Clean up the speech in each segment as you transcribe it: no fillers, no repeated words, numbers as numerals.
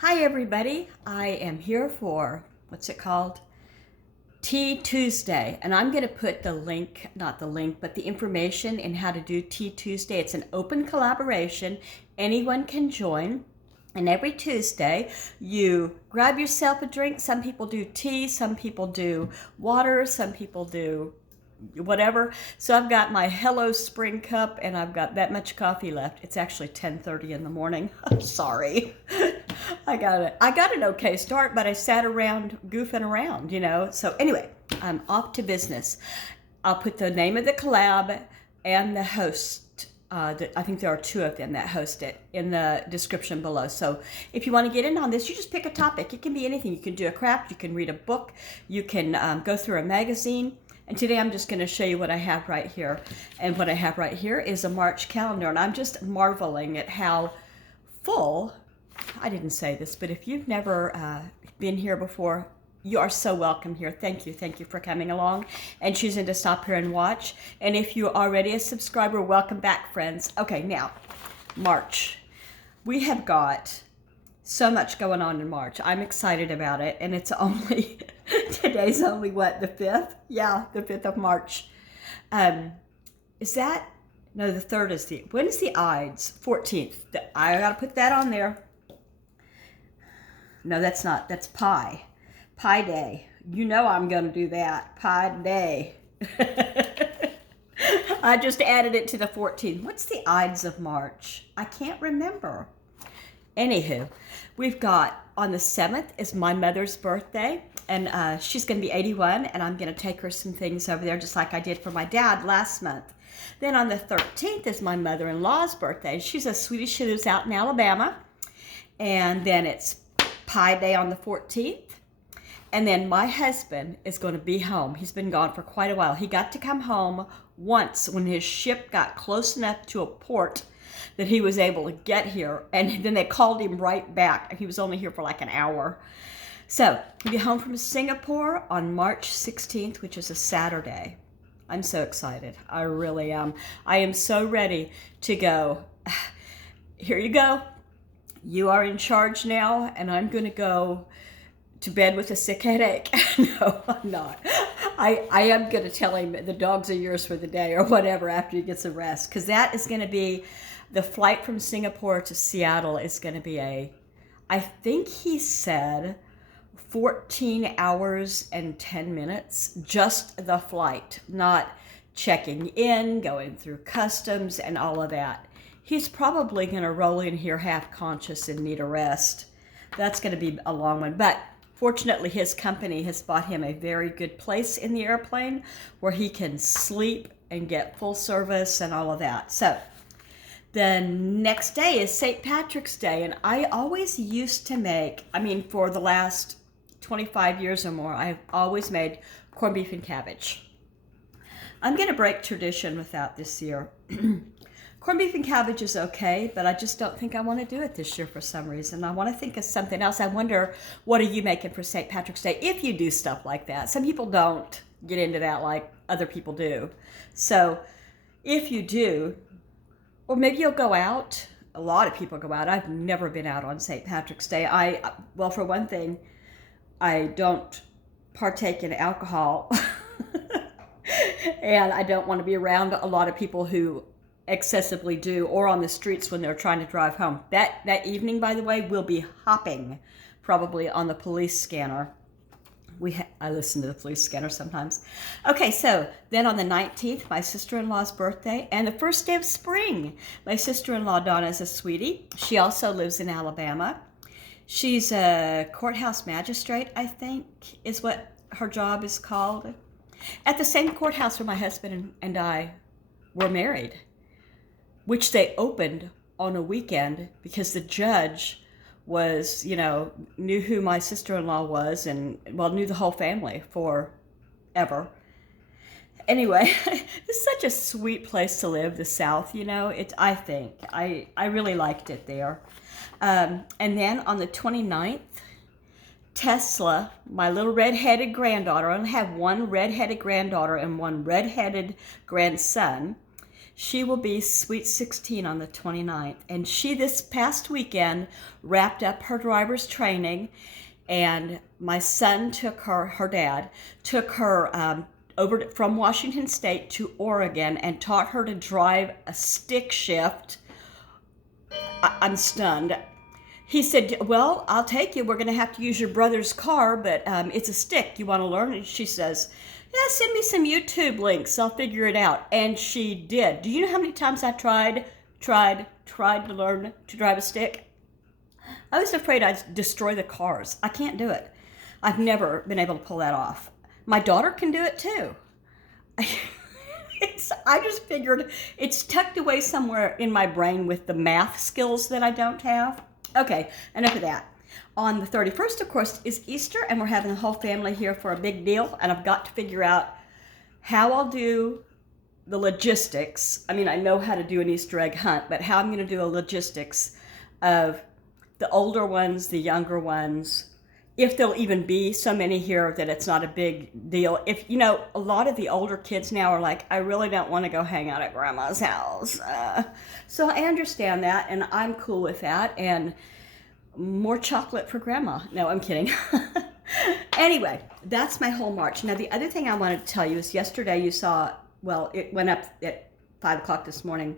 Hi everybody, I am here for, what's it called? Tea Tuesday, and I'm going to put the link, not the link, but the information in how to do Tea Tuesday. It's an open collaboration. Anyone can join. And every Tuesday, you grab yourself a drink. Some people do tea, some people do water, some people do whatever. So I've got my Hello Spring cup and I've got that much coffee left. It's actually 10:30 in the morning. I'm sorry. I got an okay start, but I sat around goofing around. So anyway, I'm off to business. I'll put the name of the collab and the host. I think there are two of them that host it in the description below. So if you want to get in on this, you just pick a topic. It can be anything. You can do a craft. You can read a book. You can go through a magazine. And today I'm just going to show you what I have right here. And what I have right here is a March calendar. And I'm just marveling at how full, I didn't say this, but if you've never been here before, you are so welcome here. Thank you. Thank you for coming along and choosing to stop here and watch. And if you're already a subscriber, welcome back, friends. Okay, now, March. We have got so much going on in March. I'm excited about it. And it's only, today's only what, the 5th? Yeah, the 5th of March. Is that, no, the 3rd is when is the Ides? 14th. I got to put that on there. No, that's not, that's Pi. Pi Day. You know I'm going to do that. Pi Day. I just added it to the 14th. What's the Ides of March? I can't remember. Anywho, we've got on the 7th is my mother's birthday, and she's going to be 81, and I'm going to take her some things over there just like I did for my dad last month. Then on the 13th is my mother-in-law's birthday. She's a sweetie. She lives out in Alabama. And then it's Pi Day on the 14th. And then my husband is going to be home. He's been gone for quite a while. He got to come home once when his ship got close enough to a port that he was able to get here. And then they called him right back. And he was only here for like an hour. So he'll be home from Singapore on March 16th, which is a Saturday. I'm so excited. I really am. I am so ready to go. Here you go. You are in charge now, and I'm going to go to bed with a sick headache. No, I'm not. I am going to tell him the dogs are yours for the day or whatever after he gets a rest, because that is going to be, the flight from Singapore to Seattle is going to be I think he said 14 hours and 10 minutes, just the flight, not checking in, going through customs and all of that. He's probably going to roll in here half conscious and need a rest. That's going to be a long one. But fortunately, his company has bought him a very good place in the airplane where he can sleep and get full service and all of that. So the next day is St. Patrick's Day. And I always used to make, for the last 25 years or more, I've always made corned beef and cabbage. I'm going to break tradition with that this year. Corned beef and cabbage is okay, but I just don't think I want to do it this year for some reason. I want to think of something else. I wonder, what are you making for St. Patrick's Day if you do stuff like that? Some people don't get into that like other people do. So if you do, or maybe you'll go out. A lot of people go out. I've never been out on St. Patrick's Day. Well, for one thing, I don't partake in alcohol. And I don't want to be around a lot of people who excessively do, or on the streets when they're trying to drive home. That evening, by the way, we'll be hopping probably on the police scanner. I listen to the police scanner sometimes. Okay, so then on the 19th, my sister-in-law's birthday, and the first day of spring. My sister-in-law, Donna, is a sweetie. She also lives in Alabama. She's a courthouse magistrate, I think, is what her job is called, at the same courthouse where my husband and I were married, which they opened on a weekend because the judge was, knew who my sister-in-law was and, knew the whole family forever. Anyway, it's such a sweet place to live, the South, I think. I really liked it there. And then on the 29th, Tesla, my little red-headed granddaughter, I only have one red-headed granddaughter and one red-headed grandson. She will be sweet 16 on the 29th. And she, this past weekend, wrapped up her driver's training. And my son took her dad, took her over from Washington State to Oregon and taught her to drive a stick shift. I'm stunned. He said, well, I'll take you. We're going to have to use your brother's car, but it's a stick. You want to learn? And she says, yeah, send me some YouTube links. I'll figure it out. And she did. Do you know how many times I tried to learn to drive a stick? I was afraid I'd destroy the cars. I can't do it. I've never been able to pull that off. My daughter can do it too. I just figured it's tucked away somewhere in my brain with the math skills that I don't have. Okay, enough of that. On the 31st, of course, is Easter, and we're having the whole family here for a big deal, and I've got to figure out how I'll do the logistics. I mean, I know how to do an Easter egg hunt, but how I'm going to do a logistics of the older ones, the younger ones, if there'll even be so many here that it's not a big deal. If, you know, a lot of the older kids now are like, I really don't want to go hang out at grandma's house. So I understand that, and I'm cool with that, and more chocolate for grandma. No, I'm kidding. Anyway, that's my whole March. Now, the other thing I wanted to tell you is yesterday you saw, well, it went up at 5 o'clock this morning.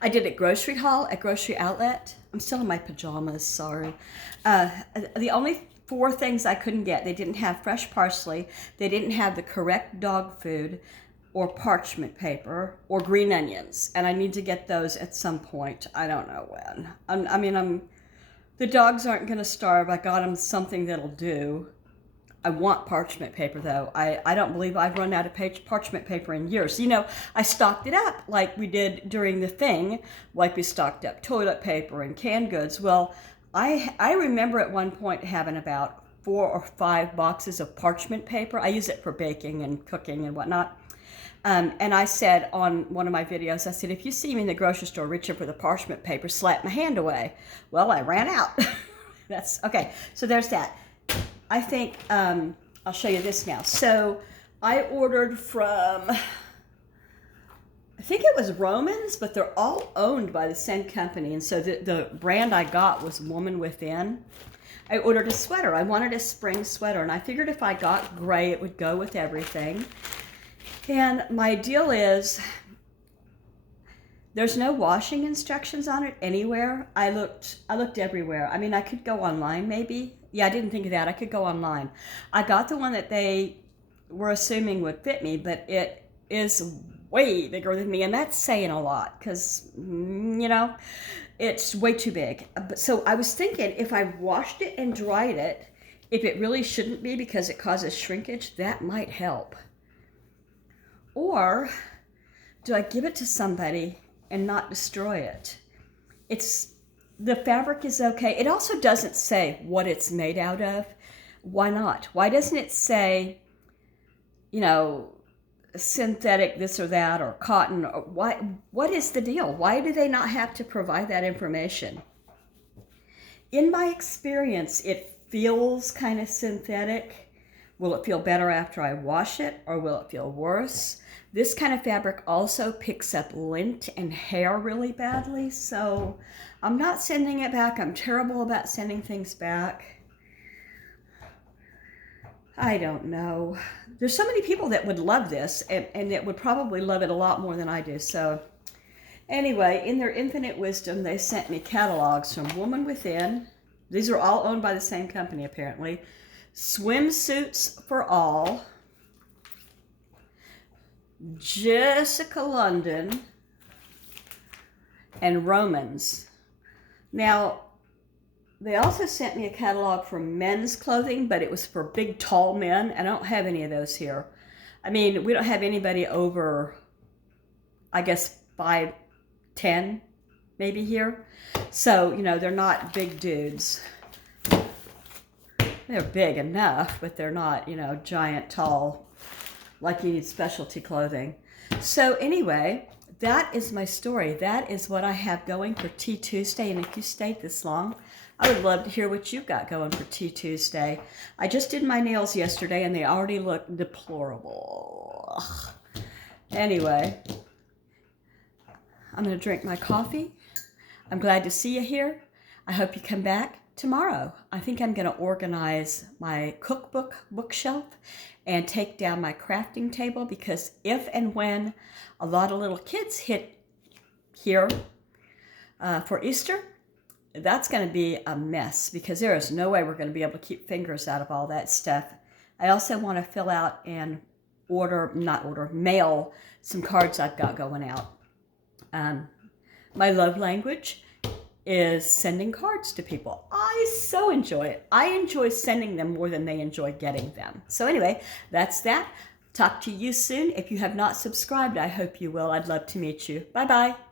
I did a grocery haul at Grocery Outlet. I'm still in my pajamas, sorry. The only 4 things I couldn't get, they didn't have fresh parsley, they didn't have the correct dog food, or parchment paper, or green onions. And I need to get those at some point. I don't know when. The dogs aren't going to starve. I got them something that'll do. I want parchment paper, though. I don't believe I've run out of parchment paper in years. You know, I stocked it up like we did during the thing, like we stocked up toilet paper and canned goods. Well, I remember at one point having about 4 or 5 boxes of parchment paper. I use it for baking and cooking and whatnot. And I said on one of my videos, I said, if you see me in the grocery store reaching for the parchment paper, slap my hand away. Well, I ran out. That's okay. So there's that. I think I'll show you this now. So I ordered from, I think it was Romans, but they're all owned by the same company. And so the brand I got was Woman Within. I ordered a sweater. I wanted a spring sweater, and I figured if I got gray, it would go with everything. And my deal is, there's no washing instructions on it anywhere. I looked everywhere. I mean, I could go online maybe. Yeah, I didn't think of that. I could go online. I got the one that they were assuming would fit me, but it is way bigger than me, and that's saying a lot because, you know, it's way too big. So I was thinking if I washed it and dried it, if it really shouldn't be because it causes shrinkage, that might help. Or do I give it to somebody and not destroy it? The fabric is okay. It also doesn't say what it's made out of. Why not? Why doesn't it say, you know, synthetic this or that, or cotton? Or what is the deal? Why do they not have to provide that information? In my experience, it feels kind of synthetic. Will it feel better after I wash it, or will it feel worse? This kind of fabric also picks up lint and hair really badly, so I'm not sending it back. I'm terrible about sending things back. I don't know. There's so many people that would love this, and that would probably love it a lot more than I do. So anyway, in their infinite wisdom, they sent me catalogs from Woman Within. These are all owned by the same company, apparently. Swimsuits for All, Jessica London, and Romans. Now, they also sent me a catalog for men's clothing, but it was for big, tall men. I don't have any of those here. I mean, we don't have anybody over, I guess, 5'10", maybe here. So, you know, they're not big dudes. They're big enough, but they're not, you know, giant, tall, like you need specialty clothing. So anyway, that is my story. That is what I have going for Tea Tuesday. And if you stayed this long, I would love to hear what you've got going for Tea Tuesday. I just did my nails yesterday, and they already look deplorable. Ugh. Anyway, I'm going to drink my coffee. I'm glad to see you here. I hope you come back tomorrow. I think I'm going to organize my cookbook bookshelf and take down my crafting table, because if and when a lot of little kids hit here for Easter, that's going to be a mess, because there is no way we're going to be able to keep fingers out of all that stuff. I also want to fill out and mail some cards I've got going out. My love language is sending cards to people. I so enjoy it. I enjoy sending them more than they enjoy getting them. So anyway, that's that. Talk to you soon. If you have not subscribed, I hope you will. I'd love to meet you. Bye-bye.